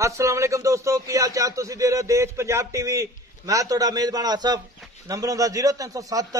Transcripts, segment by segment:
अस्सलाम वालेकुम दोस्तों, की हाल चाल? तुसीं देख रहे हो देश पंजाब टीवी। मैं तुहाडा मेजबान आसफ। नंबर हुंदा 0307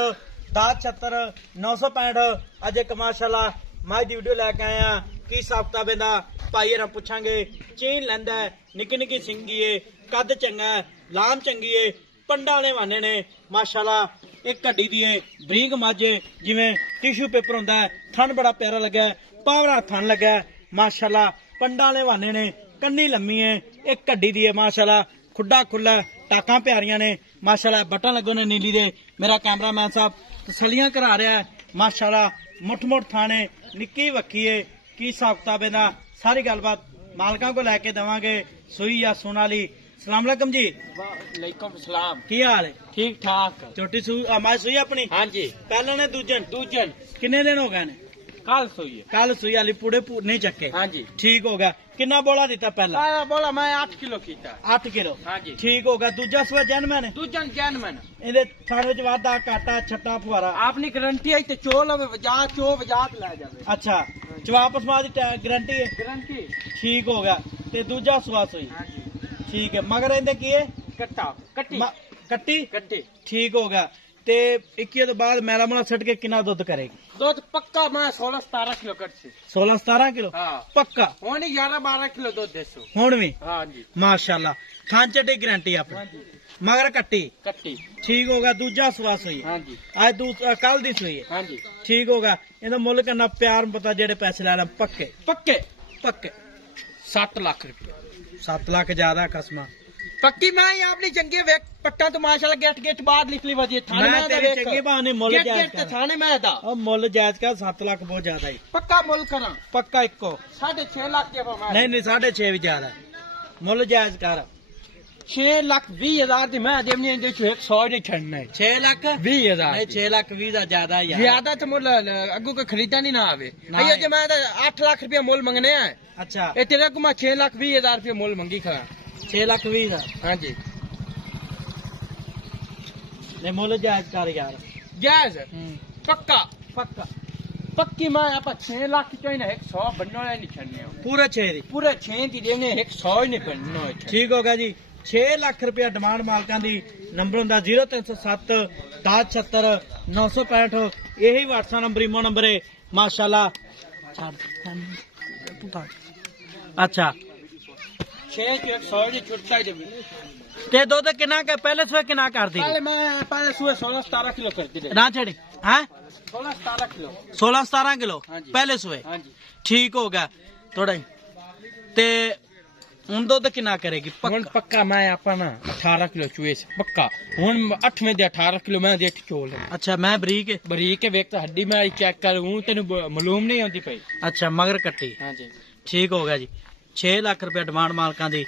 1076 965। अज एक माशाल्लाह मज की वीडियो लैके आए हैं। की हिसाब किताब इहदा भाई हरां पुछांगे। चीन लैंदा है, निक्की निक्की सिंगी है, कद चंगा है, लाम चंगी है, पंडा वाले वाने ने माशाल्लाह। एक घड्डी दी है, बरीक मझ है, जिवें टिशू पेपर हुंदा है। थन बड़ा प्यारा लगा है, पावरा थन लगा है माशाल्लाह। पंडा वाले वाने ने, कन्नी लम्मी है, एक घड्डी दी है माशाल्लाह। खुड्डा खुला, टाकां प्यारियां ने माशाल्लाह। बटन लगे ने नीली दे। मेरा कैमरामैन साहब तसलियां करा रहा है माशाल्लाह। मुठ मुठ थाने, निक्की वक्की है। की हिसाब किताब इहदा सारी गलबात मालकां को लैके देवांगे। सुई या सुन वाली। सलाम अलैकुम जी। वालेकुम सलाम। की हाल है? ठीक ठाक। छोटी मैं सुई अपनी। हाँ जी। पहले ने दूजन दूजन किन्ने दिन हो गए ने? कल सोई है। कल सुई वाली पूरे नहीं चक्के। हाँ जी। ठीक हो गया। कितना बोला दिता पहला? बोला मैं 8 किलो कीता। 8 किलो। हाँ जी। ठीक हो गया। दूजा सुआ जैनमैन है। दूजन जैनमैन। ਇਹਦੇ ਥਾਣੇ ਵਿੱਚ ਵਾਧਾ ਘਾਟਾ ਛੱਟਾ ਫੁਆਰਾ। ਆਪਣੀ ਗਰੰਟੀ ਹੈ ਤੇ ਚੋਲ ਵਜਾ ਚੋ ਵਜਾ ਕੇ ਲੈ ਜਾਵੇ। ਅੱਛਾ ਜਵਾਬ ਸਮਾਜ ਦੀ ਗਾਰੰਟੀ ਹੈ। ਗਰੰਟੀ। ਠੀਕ ਹੋ ਗਿਆ। ਤੇ ਦੂਜਾ ਸੁਆ ਸੋਈ। हाँ जी। ਠੀਕ ਹੈ। ਮਗਰ ਇਹਦੇ ਕੀ ਹੈ? ਕੱਟਾ ਕੱਟੀ ਕੱਟੀ। ਕੱਟੀ। ਠੀਕ ਹੋ ਗਿਆ। ਤੇ 21 ਤੋਂ ਬਾਅਦ ਮੈਲਾ ਮੁਲਾ ਛੱਡ ਕੇ ਕਿੰਨਾ ਦੁੱਧ ਕਰੇਗੀ? ਦੁੱਧ ਪੱਕਾ ਮੈਂ 16-17 ਕਿਲੋ ਕੱਢੀ। 16-17 ਕਿਲੋ। ਹਾਂ ਪੱਕਾ ਹੁਣ 11-12 ਕਿਲੋ ਦੁੱਧ ਦੇਸੋ ਹੁਣ ਵੀ। ਹਾਂ ਜੀ। ਮਾਸ਼ਾਅੱਲਾ। ਥਾਂ ਚੱਡੀ ਗਾਰੰਟੀ ਹਾਂ ਆਪਣੀ। ਜੀ। ਮਗਰ ਕੱਟੀ। ਕੱਟੀ। ਠੀਕ ਹੋ ਗਿਆ। ਦੂਜਾ ਸੁਆ ਸੋਈ। ਹਾਂ ਜੀ। ਅੱਜ ਕੱਲ ਦੀ ਸੋਈ ਹੈ। ਹਾਂ ਜੀ। ਠੀਕ ਹੋ ਗਿਆ। ਇਹਦਾ ਮੁੱਲ ਕਰਨਾ ਪਿਆਰ ਪਤਾ ਜਿਹੜੇ ਪੈਸੇ ਲੈਣਾ ਪੱਕੇ ਪੱਕੇ ਪੱਕੇ। 7 ਲੱਖ ਰੁਪਏ। 7 ਲੱਖ ਜ਼ਿਆਦਾ ਕਸਮਾਂ। पक्की मैं ही अपनी चंगी वेख पट्टा तो माशाल्लाह गेट गेट बाद लिख ली वजी थाने मैं में तेरी वेख चंगी बहाने मुल्ल गेट जायज गेट ते कर। थाने में दा और मुल्ल जायज का 7 लाख बहुत ज्यादा है। पक्का मुल करा पक्का इको 6.5 लाख के फरमा नहीं नहीं 6.5 भी ज्यादा है। मुल्ल जायज कर। 6,20,000 दी मैं देवनी दे 100 नहीं छड़ना है। 6 लाख 20,000 नहीं 6 लाख 20 का ज्यादा है यार। ज्यादा तो मुल अगू को खरीदा नहीं ना आवे ना ये जे मैं 8 लाख रुपया मुल मंगने हैं। अच्छा ए तेरे को मैं 6,20,000 रुपया मुल मंगी खड़ा। 6 लाख 20 का हां जी। नहीं मुल्ल जायज कर यार। जायज पक्का पक्का पक्की मैं आप 6 लाख की ना 100 बनने वाले नहीं छड़ने पूरे 6 दी। पूरे 6 दी देने 100 ही नहीं बनना है। ठीक होगा जी। 6 ਲੱਖ ਰੁਪਇਆ ਡਿਮਾਂਡ ਮਾਲਕਾਂ ਦੀ। ਨੰਬਰ ਹੁੰਦਾ 0307 1076 965। ਇਹੀ WhatsApp ਨੰਬਰ ਇਮੋ ਨੰਬਰ ਹੈ ਮਾਸ਼ਾਅੱਲਾ। ਅੱਛਾ 6 ਚ 100 ਦੀ ਛੁੱਟਾ ਹੀ ਦੇ। ਤੇ ਦੁੱਧ ਕਿੰਨਾ ਕਿ ਪਹਿਲੇ ਸਵੇ ਕਿੰਨਾ ਕਰਦੀ? पहले सुबह 16-17 किलो करती रही। ਨਾ ਛੜੀ ਹੈ 16-17 किलो। 16-17 ਕਿਲੋ हाँ जी। ਪਹਿਲੇ ਸਵੇ। हाँ जी। ਠੀਕ ਹੋ ਗਿਆ ਥੋੜਾ ਹੀ। ਤੇ ਹੁਣ ਦੁੱਧ ਕਿੰਨਾ ਕਰੇਗੀ? ਹੁਣ ਪੱਕਾ ਮੈਂ ਆਪਾਂ ਨਾ 18 ਕਿਲੋ ਚੂਏ ਸੀ ਪੱਕਾ। ਹੁਣ 8ਵੇਂ ਦੇ 18 ਕਿਲੋ ਮੈਂ ਦੇਖ ਚੋਲ ਹੈ। ਅੱਛਾ ਮੈਂ ਬਰੀਕ ਹੈ। ਬਰੀਕ ਹੈ ਵੇਖ ਤਾਂ ਹੱਡੀ ਮੈਂ ਚੈੱਕ ਕਰ ਹੂੰ ਤੈਨੂੰ ਮਾਲੂਮ ਨਹੀਂ ਆਉਂਦੀ ਪਈ। ਅੱਛਾ ਮਗਰ ਕੱਟੀ। ਹਾਂ ਜੀ। ਠੀਕ ਹੋ ਗਿਆ ਜੀ। 6 ਲੱਖ ਰੁਪਏ ਡਿਮਾਂਡ ਮਾਲਕਾਂ ਦੀ।